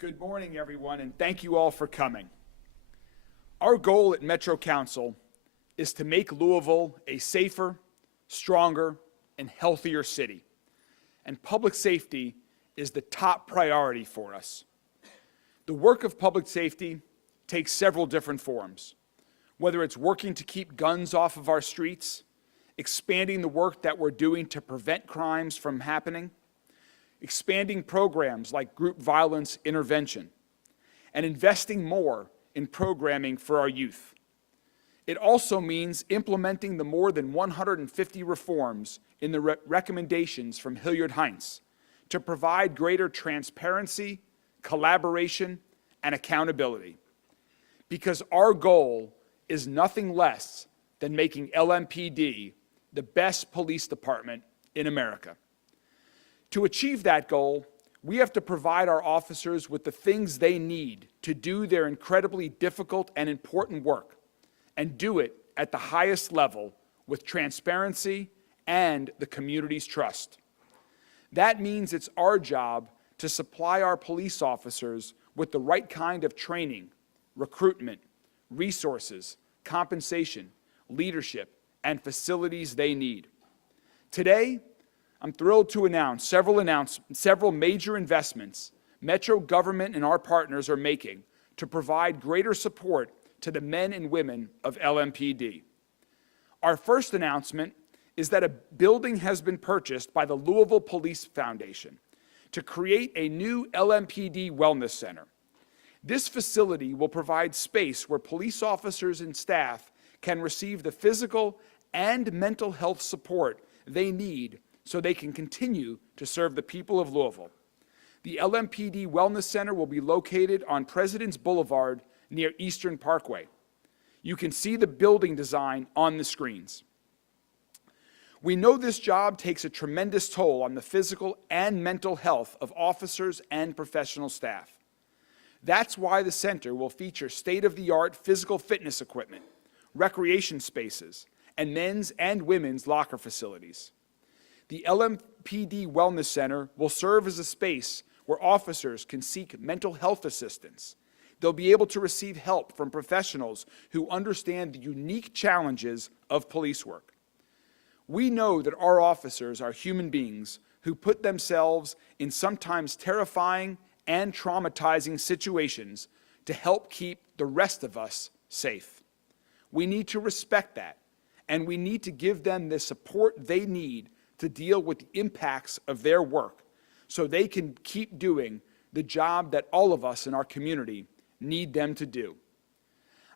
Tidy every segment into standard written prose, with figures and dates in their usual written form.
Good morning, everyone, and thank you all for coming. Our goal at Metro Council is to make Louisville a safer, stronger, and healthier city. And public safety is the top priority for us. The work of public safety takes several different forms, whether it's working to keep guns off of our streets, expanding the work that we're doing to prevent crimes from happening, expanding programs like group violence intervention, and investing more in programming for our youth. It also means implementing the more than 150 reforms in the recommendations from Hilliard-Heinz to provide greater transparency, collaboration, and accountability. Because our goal is nothing less than making LMPD the best police department in America. To achieve that goal, we have to provide our officers with the things they need to do their incredibly difficult and important work, and do it at the highest level with transparency and the community's trust. That means it's our job to supply our police officers with the right kind of training, recruitment, resources, compensation, leadership, and facilities they need. Today, I'm thrilled to announce several major investments Metro government and our partners are making to provide greater support to the men and women of LMPD. Our first announcement is that a building has been purchased by the Louisville Police Foundation to create a new LMPD Wellness Center. This facility will provide space where police officers and staff can receive the physical and mental health support they need so they can continue to serve the people of Louisville. The LMPD Wellness Center will be located on President's Boulevard near Eastern Parkway. You can see the building design on the screens. We know this job takes a tremendous toll on the physical and mental health of officers and professional staff. That's why the center will feature state-of-the-art physical fitness equipment, recreation spaces, and men's and women's locker facilities. The LMPD Wellness Center will serve as a space where officers can seek mental health assistance. They'll be able to receive help from professionals who understand the unique challenges of police work. We know that our officers are human beings who put themselves in sometimes terrifying and traumatizing situations to help keep the rest of us safe. We need to respect that, and we need to give them the support they need to deal with the impacts of their work so they can keep doing the job that all of us in our community need them to do.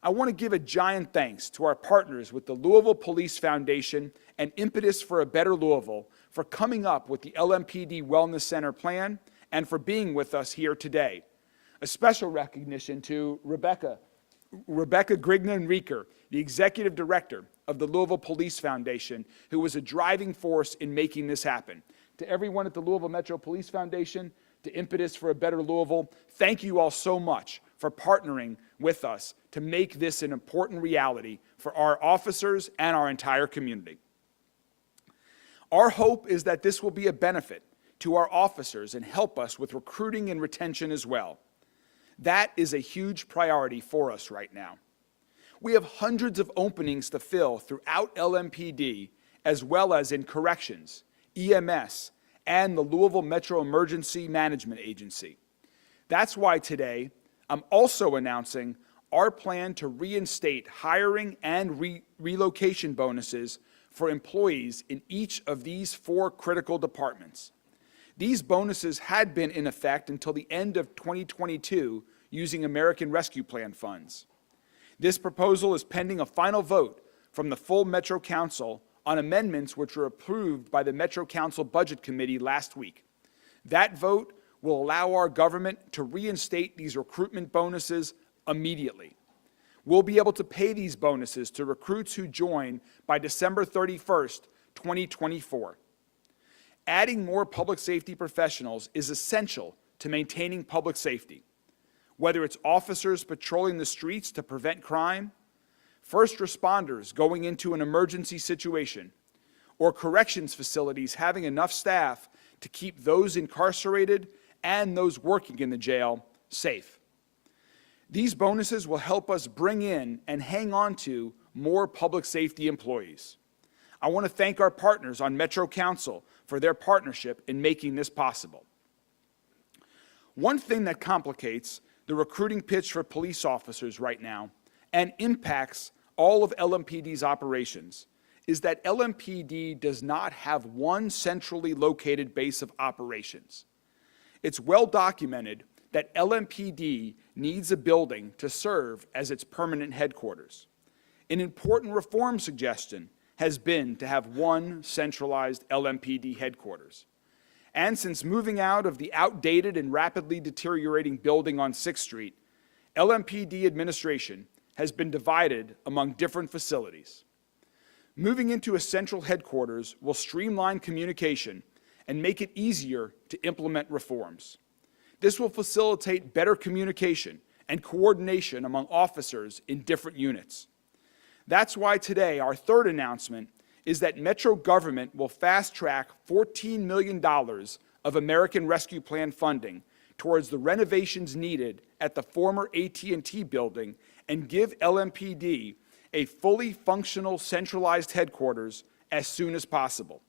I want to give a giant thanks to our partners with the Louisville Police Foundation and Impetus for a Better Louisville for coming up with the LMPD Wellness Center plan and for being with us here today. A special recognition to Rebecca Grignan-Rieker, the Executive Director of the Louisville Police Foundation, who was a driving force in making this happen. To everyone at the Louisville Metro Police Foundation, to Impetus for a Better Louisville, thank you all so much for partnering with us to make this an important reality for our officers and our entire community. Our hope is that this will be a benefit to our officers and help us with recruiting and retention as well. That is a huge priority for us right now. We have hundreds of openings to fill throughout LMPD, as well as in corrections, EMS, and the Louisville Metro Emergency Management Agency. That's why today I'm also announcing our plan to reinstate hiring and relocation bonuses for employees in each of these 4 critical departments. These bonuses had been in effect until the end of 2022 using American Rescue Plan funds. This proposal is pending a final vote from the full Metro Council on amendments which were approved by the Metro Council Budget Committee last week. That vote will allow our government to reinstate these recruitment bonuses immediately. We'll be able to pay these bonuses to recruits who join by December 31st, 2024. Adding more public safety professionals is essential to maintaining public safety. Whether it's officers patrolling the streets to prevent crime, first responders going into an emergency situation, or corrections facilities having enough staff to keep those incarcerated and those working in the jail safe. These bonuses will help us bring in and hang on to more public safety employees. I want to thank our partners on Metro Council for their partnership in making this possible. One thing that complicates the recruiting pitch for police officers right now and impacts all of LMPD's operations is that LMPD does not have one centrally located base of operations. It's well documented that LMPD needs a building to serve as its permanent headquarters. An important reform suggestion has been to have one centralized LMPD headquarters. And since moving out of the outdated and rapidly deteriorating building on 6th Street, LMPD administration has been divided among different facilities. Moving into a central headquarters will streamline communication and make it easier to implement reforms. This will facilitate better communication and coordination among officers in different units. That's why today our third announcement is that Metro government will fast-track $14 million of American Rescue Plan funding towards the renovations needed at the former AT&T building and give LMPD a fully functional centralized headquarters as soon as possible.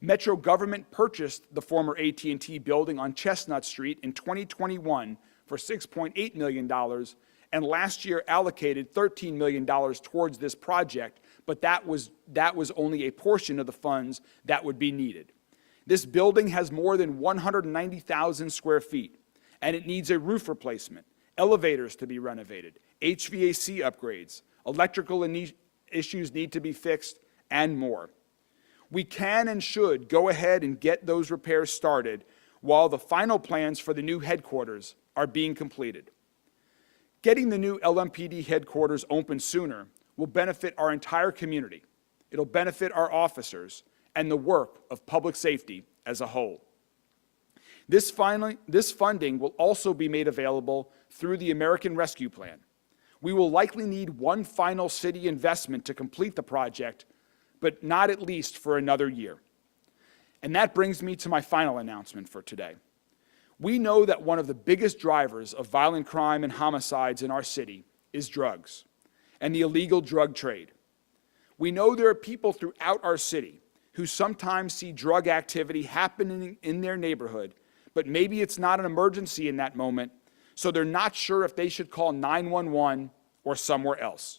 Metro government purchased the former AT&T building on Chestnut Street in 2021 for $6.8 million, and last year allocated $13 million towards this project, but that was only a portion of the funds that would be needed. This building has more than 190,000 square feet, and it needs a roof replacement, elevators to be renovated, HVAC upgrades, electrical issues need to be fixed, and more. We can and should go ahead and get those repairs started while the final plans for the new headquarters are being completed. Getting the new LMPD headquarters open sooner will benefit our entire community. It'll benefit our officers and the work of public safety as a whole. This funding will also be made available through the American Rescue Plan. We will likely need one final city investment to complete the project, but not at least for another year. And that brings me to my final announcement for today. We know that one of the biggest drivers of violent crime and homicides in our city is drugs and the illegal drug trade. We know there are people throughout our city who sometimes see drug activity happening in their neighborhood, but maybe it's not an emergency in that moment, so they're not sure if they should call 911 or somewhere else.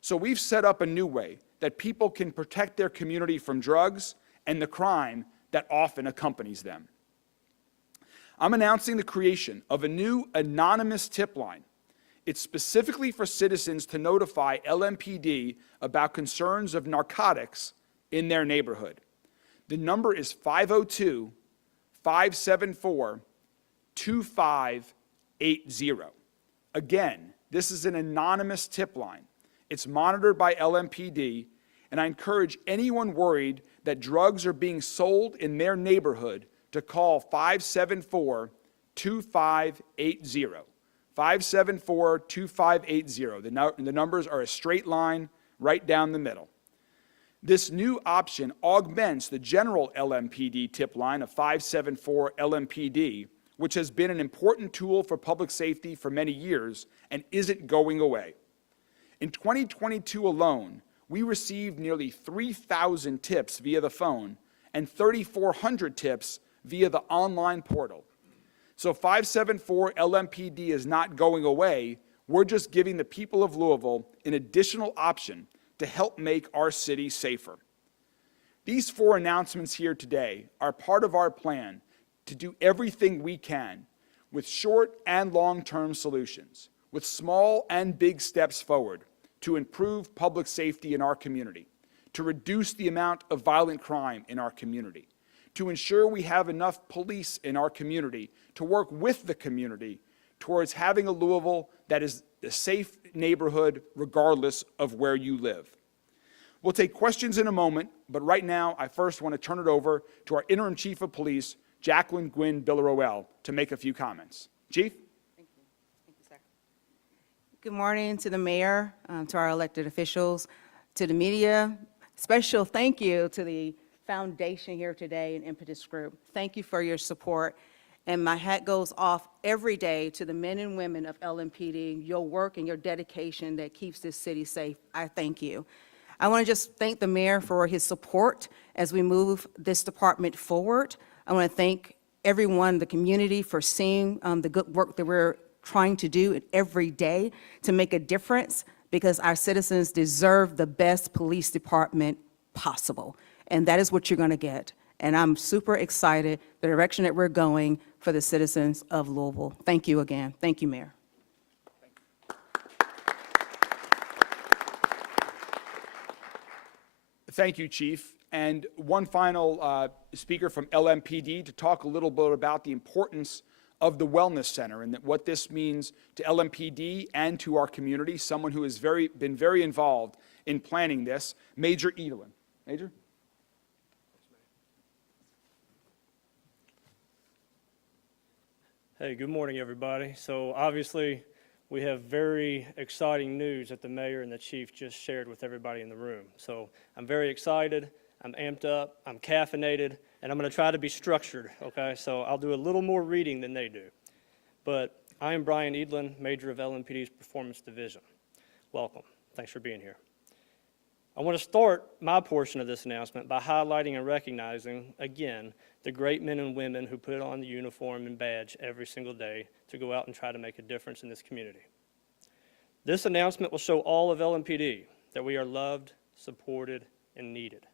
So we've set up a new way that people can protect their community from drugs and the crime that often accompanies them. I'm announcing the creation of a new anonymous tip line. It's specifically for citizens to notify LMPD about concerns of narcotics in their neighborhood. The number is 502-574-2580. Again, this is an anonymous tip line. It's monitored by LMPD, and I encourage anyone worried that drugs are being sold in their neighborhood to call 574-2580. 574-2580. The numbers are a straight line right down the middle. This new option augments the general LMPD tip line of 574-LMPD, which has been an important tool for public safety for many years and isn't going away. In 2022 alone, we received nearly 3,000 tips via the phone and 3,400 tips via the online portal. So 574-LMPD is not going away. We're just giving the people of Louisville an additional option to help make our city safer. These 4 announcements here today are part of our plan to do everything we can with short and long-term solutions, with small and big steps forward to improve public safety in our community, to reduce the amount of violent crime in our community, to ensure we have enough police in our community to work with the community towards having a Louisville that is a safe neighborhood regardless of where you live. We'll take questions in a moment, but right now I first want to turn it over to our Interim Chief of Police, Jacqueline Gwynn Villaroel, to make a few comments. Chief? Thank you. Thank you, sir. Good morning to the mayor, to our elected officials, to the media. Special thank you to the foundation here today and Impetus Group. Thank you for your support. And my hat goes off every day to the men and women of LMPD, your work and your dedication that keeps this city safe. I thank you. I want to just thank the mayor for his support as we move this department forward. I want to thank everyone, the community, for seeing the good work that we're trying to do every day to make a difference, because our citizens deserve the best police department possible. And that is what you're going to get. And I'm super excited the direction that we're going for the citizens of Louisville. Thank you again. Thank you, Mayor. Thank you, Chief. And one final speaker from LMPD to talk a little bit about the importance of the Wellness Center and what this means to LMPD and to our community, someone who has been very involved in planning this, Major Edelin. Major? Hey, good morning, everybody. So obviously, we have very exciting news that the mayor and the chief just shared with everybody in the room. So I'm very excited, I'm amped up, I'm caffeinated, and I'm going to try to be structured, okay? So I'll do a little more reading than they do. But I am Brian Edelin, Major of LMPD's Performance Division. Welcome. Thanks for being here. I want to start my portion of this announcement by highlighting and recognizing, again, the great men and women who put on the uniform and badge every single day to go out and try to make a difference in this community. This announcement will show all of LMPD that we are loved, supported, and needed.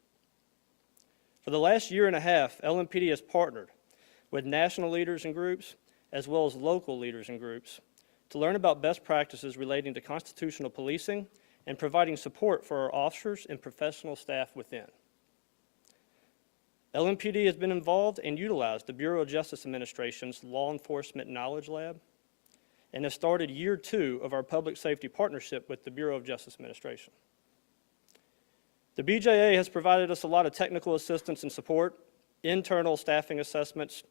For the last year and a half, LMPD has partnered with national leaders and groups, as well as local leaders and groups, to learn about best practices relating to constitutional policing and providing support for our officers and professional staff within. LMPD has been involved and utilized the Bureau of Justice Administration's Law Enforcement Knowledge Lab and has started year 2 of our public safety partnership with the Bureau of Justice Administration. The BJA has provided us a lot of technical assistance and support, internal staffing assessments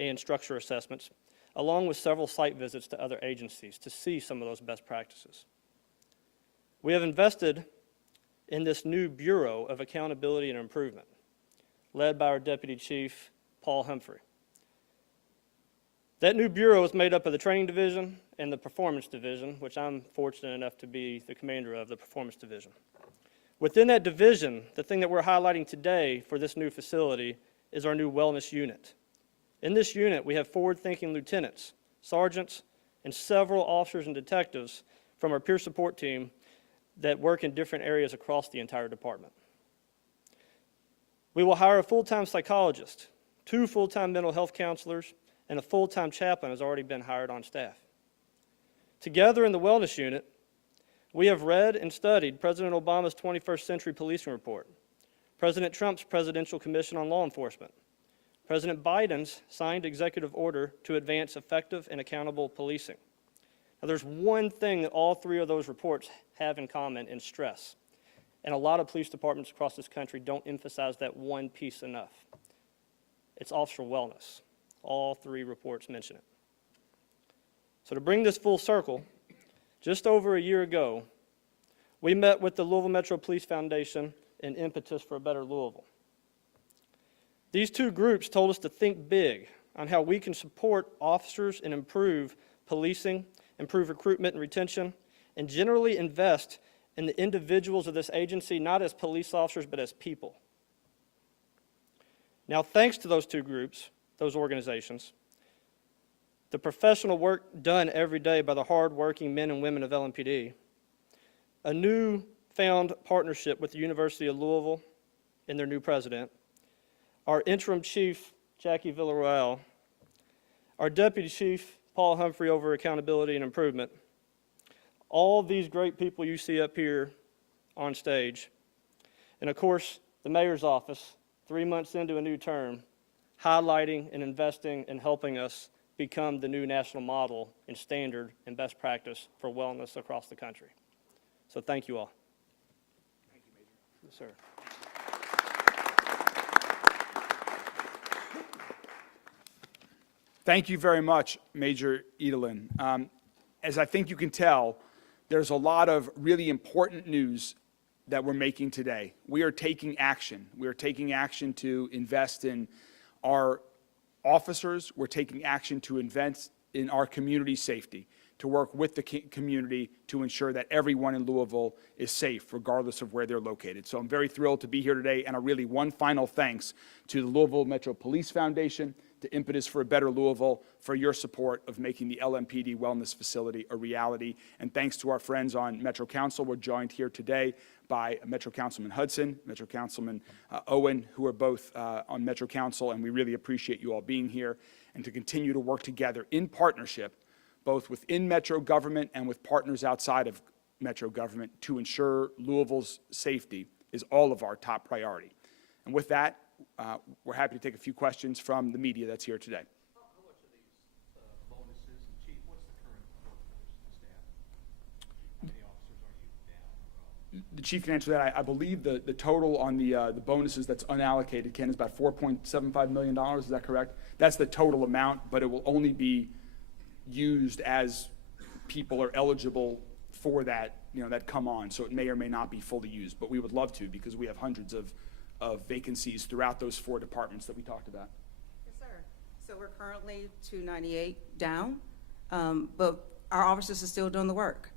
and structure assessments, along with several site visits to other agencies to see some of those best practices. We have invested in this new Bureau of Accountability and Improvement, led by our Deputy Chief, Paul Humphrey. That new bureau is made up of the Training Division and the Performance Division, which I'm fortunate enough to be the commander of the Performance Division. Within that division, the thing that we're highlighting today for this new facility is our new Wellness Unit. In this unit, we have forward-thinking lieutenants, sergeants, and several officers and detectives from our peer support team that work in different areas across the entire department. We will hire a full-time psychologist, 2 full-time mental health counselors, and a full-time chaplain has already been hired on staff. Together in the Wellness Unit, we have read and studied President Obama's 21st Century Policing Report, President Trump's Presidential Commission on Law Enforcement, President Biden's signed executive order to advance effective and accountable policing. Now, there's one thing that all 3 of those reports have in common and stress. And a lot of police departments across this country don't emphasize that one piece enough. It's officer wellness. All 3 reports mention it. So to bring this full circle, just over a year ago, we met with the Louisville Metro Police Foundation and Impetus for a Better Louisville. These 2 groups told us to think big on how we can support officers and improve policing, improve recruitment and retention, and generally invest in the individuals of this agency, not as police officers, but as people. Now, thanks to those 2 groups, those organizations, the professional work done every day by the hard-working men and women of LMPD, a new found partnership with the University of Louisville and their new president, our interim chief, Jackie Villarreal, our deputy chief, Paul Humphrey, over accountability and improvement, all these great people you see up here on stage, and of course, the mayor's office, 3 months into a new term, highlighting and investing and helping us become the new national model and standard and best practice for wellness across the country. So thank you all. Thank you, Major. Yes, sir. Thank you very much, Major Edelin. As I think you can tell, there's a lot of really important news that we're making today. We are taking action. We are taking action to invest in our officers, we're taking action to invest in our community safety, to work with the community to ensure that everyone in Louisville is safe, regardless of where they're located. So I'm very thrilled to be here today, and really one final thanks to the Louisville Metro Police Foundation, to Impetus for a Better Louisville, for your support of making the LMPD Wellness Facility a reality. And thanks to our friends on Metro Council. We're joined here today by Metro Councilman Hudson, Metro Councilman Owen, who are both on Metro Council, and we really appreciate you all being here, and to continue to work together in partnership, both within Metro government and with partners outside of Metro government, to ensure Louisville's safety is all of our top priority. And with that, we're happy to take a few questions from the media that's here today. How much are these bonuses? And Chief, what's the current workforce and staff? How many officers are you down? The chief can answer that. I believe the total on the bonuses that's unallocated, Ken, is about $4.75 million. Is that correct? That's the total amount, but it will only be used as people are eligible for that, that come on. So it may or may not be fully used, but we would love to, because we have hundreds of vacancies throughout those 4 departments that we talked about. Yes, sir. So we're currently 298 down, but our officers are still doing the work.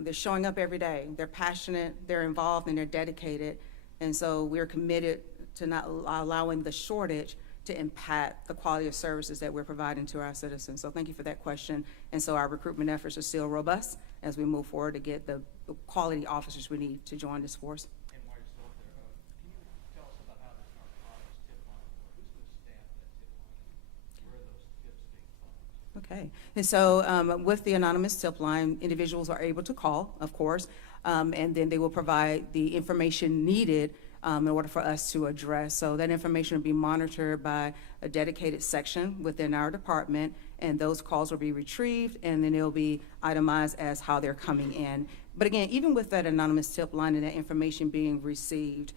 They're showing up every day. They're passionate, they're involved, and they're dedicated. And so we're committed to not allowing the shortage to impact the quality of services that we're providing to our citizens. So thank you for that question. And so our recruitment efforts are still robust as we move forward to get the quality officers we need to join this force. And while you're still up there, can you tell us about how this narcotics tip line works? Who's going to staff that tip line? Where are those tips being funded? Okay, and so with the anonymous tip line, individuals are able to call, of course, and then they will provide the information needed in order for us to address. So that information will be monitored by a dedicated section within our department, and those calls will be retrieved, and then they'll be itemized as how they're coming in. But again, even with that anonymous tip line and that information being received,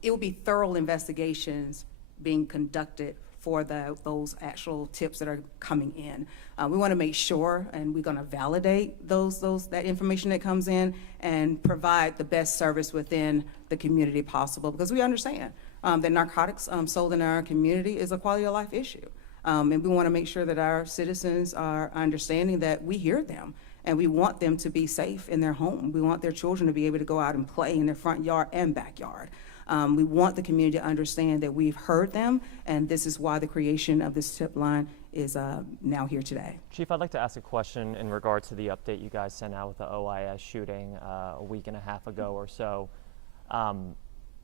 it will be thorough investigations being conducted for those actual tips that are coming in. We want to make sure, and we're going to validate that information that comes in and provide the best service within the community possible, because we understand that narcotics sold in our community is a quality of life issue. And we want to make sure that our citizens are understanding that we hear them, and we want them to be safe in their home. We want their children to be able to go out and play in their front yard and backyard. We want the community to understand that we've heard them, and this is why the creation of this tip line is now here today. Chief, I'd like to ask a question in regard to the update you guys sent out with the OIS shooting a week and a half ago or so.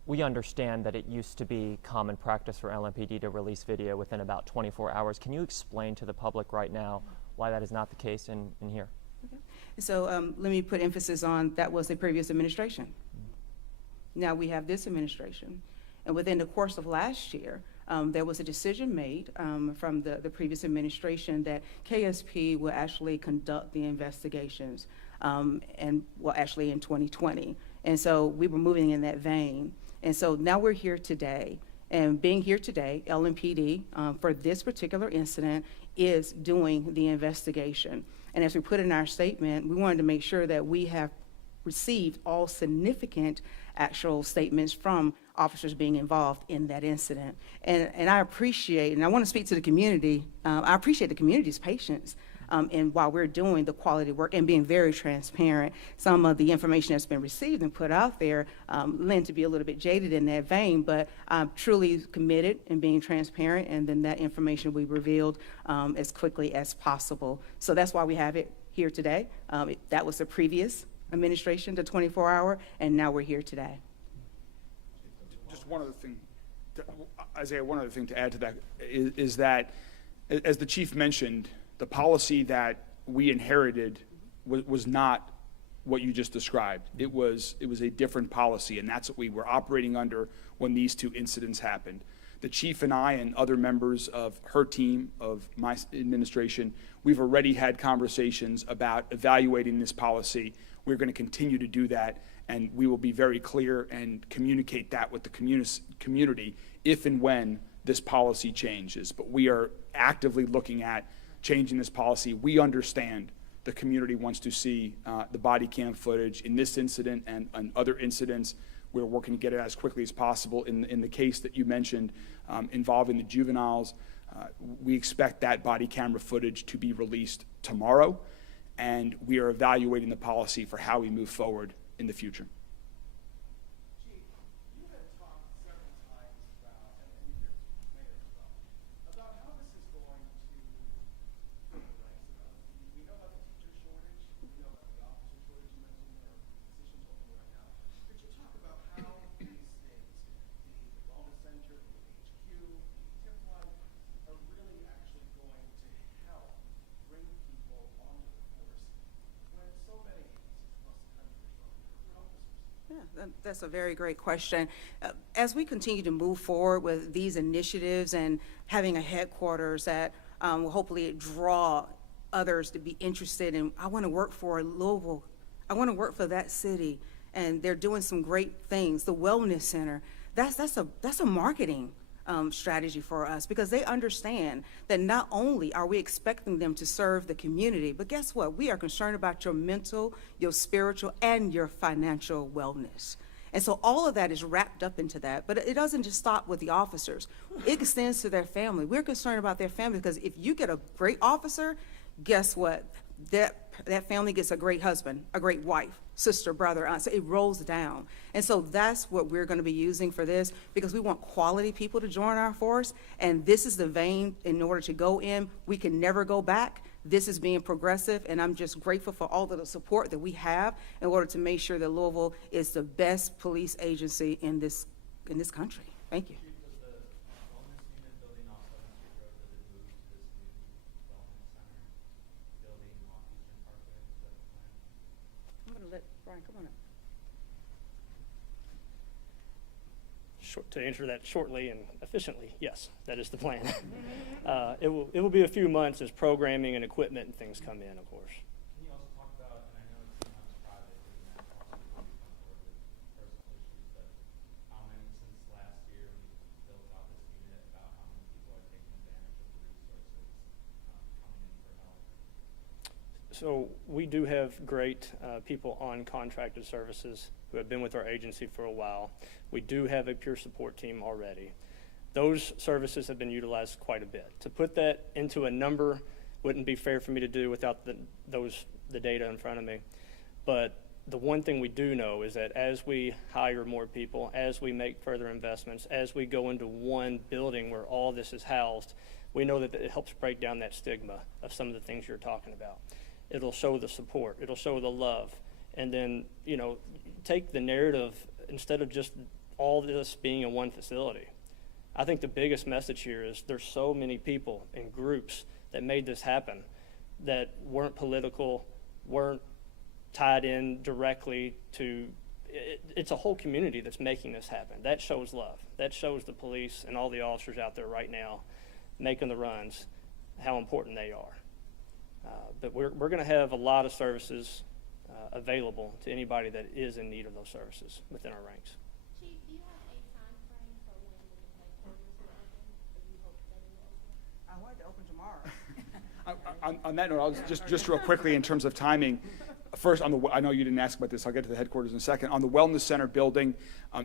We understand that it used to be common practice for LMPD to release video within about 24 hours. Can you explain to the public right now why that is not the case in here? Okay. So let me put emphasis on that was the previous administration. Now we have this administration. And within the course of last year, there was a decision made from the previous administration that KSP will actually conduct the investigations, and well, actually in 2020. And so we were moving in that vein. And so now we're here today. And being here today, LMPD, for this particular incident, is doing the investigation. And as we put in our statement, we wanted to make sure that we have received all significant actual statements from officers being involved in that incident. And I appreciate, and I want to speak to the community, I appreciate the community's patience and while we're doing the quality work and being very transparent. Some of the information that's been received and put out there lend to be a little bit jaded in that vein, but I'm truly committed in being transparent, and then that information will be revealed as quickly as possible. So that's why we have it here today. That was the previous administration, the 24-hour, and now we're here today. Just one other thing, Isaiah, one other thing to add to that is that, as the chief mentioned, the policy that we inherited was not what you just described. It was a different policy, and that's what we were operating under when these 2 incidents happened. The chief and I and other members of her team, of my administration, we've already had conversations about evaluating this policy. We're going to continue to do that, and we will be very clear and communicate that with the community if and when this policy changes. But we are actively looking at changing this policy. We understand the community wants to see the body cam footage in this incident and other incidents. We're working to get it as quickly as possible. In the case that you mentioned involving the juveniles, We expect that body camera footage to be released tomorrow, and we are evaluating the policy for how we move forward in the future. Chief, you have talked several times about, and you hear Mayor as well, about how this is going to fill the ranks of LMPD. We know about the teacher shortage, we know about the officer shortage you mentioned, there are positions open right now. Could you talk about how these things, the wellness center, the HQ, the tip line, are really actually going to help bring people onto the force when so many agencies across the country are struggling to recruit officers? Yeah, that's a very great question. As we continue to move forward with these initiatives and having a headquarters that will hopefully draw others to be interested in, I want to work for Louisville, I want to work for that city, and they're doing some great things. The Wellness Center, that's a marketing strategy for us, because they understand that not only are we expecting them to serve the community, but guess what? We are concerned about your mental, your spiritual, and your financial wellness. And so all of that is wrapped up into that. But it doesn't just stop with the officers. It extends to their family. We're concerned about their family, because if you get a great officer, guess what? That family gets a great husband, a great wife, sister, brother, aunt. So it rolls down. And so that's what we're going to be using for this, because we want quality people to join our force. And this is the vein in order to go in. We can never go back. This is being progressive, and I'm just grateful for all of the support that we have in order to make sure that Louisville is the best police agency in this country. Thank you. Chief, does the wellness unit building off 7th Street Road, does it move to this new wellness center building off Eastern Parkway? Is that the plan? I'm going to let Brian, come on up. To answer that shortly and efficiently, yes, that is the plan. It will be a few months as programming and equipment and things come in, of course. Can you also talk about, and I know it's sometimes private, and that also can come forward with personal issues, but how many since last year we built out this unit, about how many people are taking advantage of the resources coming in for help? So we do have great people on contracted services who have been with our agency for a while. We do have a peer support team already. Those services have been utilized quite a bit. To put that into a number wouldn't be fair for me to do without the data in front of me. But the one thing we do know is that as we hire more people, as we make further investments, as we go into one building where all this is housed, we know that it helps break down that stigma of some of the things you're talking about. It'll show the support, it'll show the love, and then, you know, take the narrative instead of just all this being in one facility. I think the biggest message here is there's so many people and groups that made this happen that weren't political, weren't tied in directly to, it's a whole community that's making this happen. That shows love. That shows the police and all the officers out there right now making the runs, how important they are. But we're going to have a lot of services available to anybody that is in need of those services within our ranks. Chief, do you have a time frame for when the headquarters will open? Or do you hope that it will open? I wanted to open tomorrow. On that note, I'll just real quickly in terms of timing. First, I know you didn't ask about this. I'll get to the headquarters in a second. On the Wellness Center building,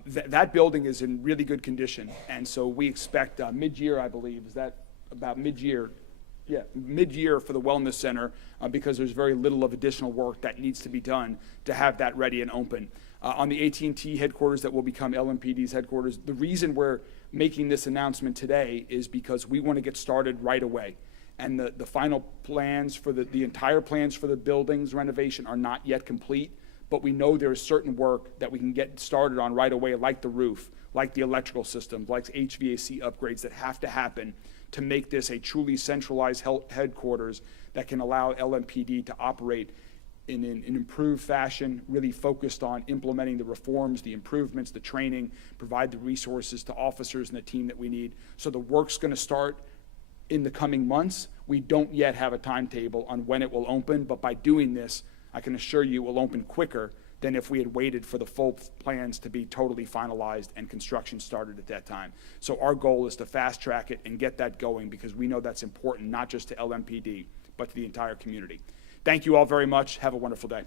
that building is in really good condition, and so we expect mid-year, I believe. Is that about mid-year? Yeah, mid-year for the Wellness Center, because there's very little of additional work that needs to be done to have that ready and open. On the AT&T headquarters that will become LMPD's headquarters, the reason we're making this announcement today is because we want to get started right away. And the final plans for the entire plans for the building's renovation are not yet complete, but we know there's certain work that we can get started on right away, like the roof, like the electrical system, like HVAC upgrades that have to happen to make this a truly centralized headquarters that can allow LMPD to operate in an improved fashion, really focused on implementing the reforms, the improvements, the training, provide the resources to officers and the team that we need. So the work's going to start in the coming months. We don't yet have a timetable on when it will open, but by doing this, I can assure you it will open quicker than if we had waited for the full plans to be totally finalized and construction started at that time. So our goal is to fast track it and get that going, because we know that's important, not just to LMPD, but to the entire community. Thank you all very much. Have a wonderful day.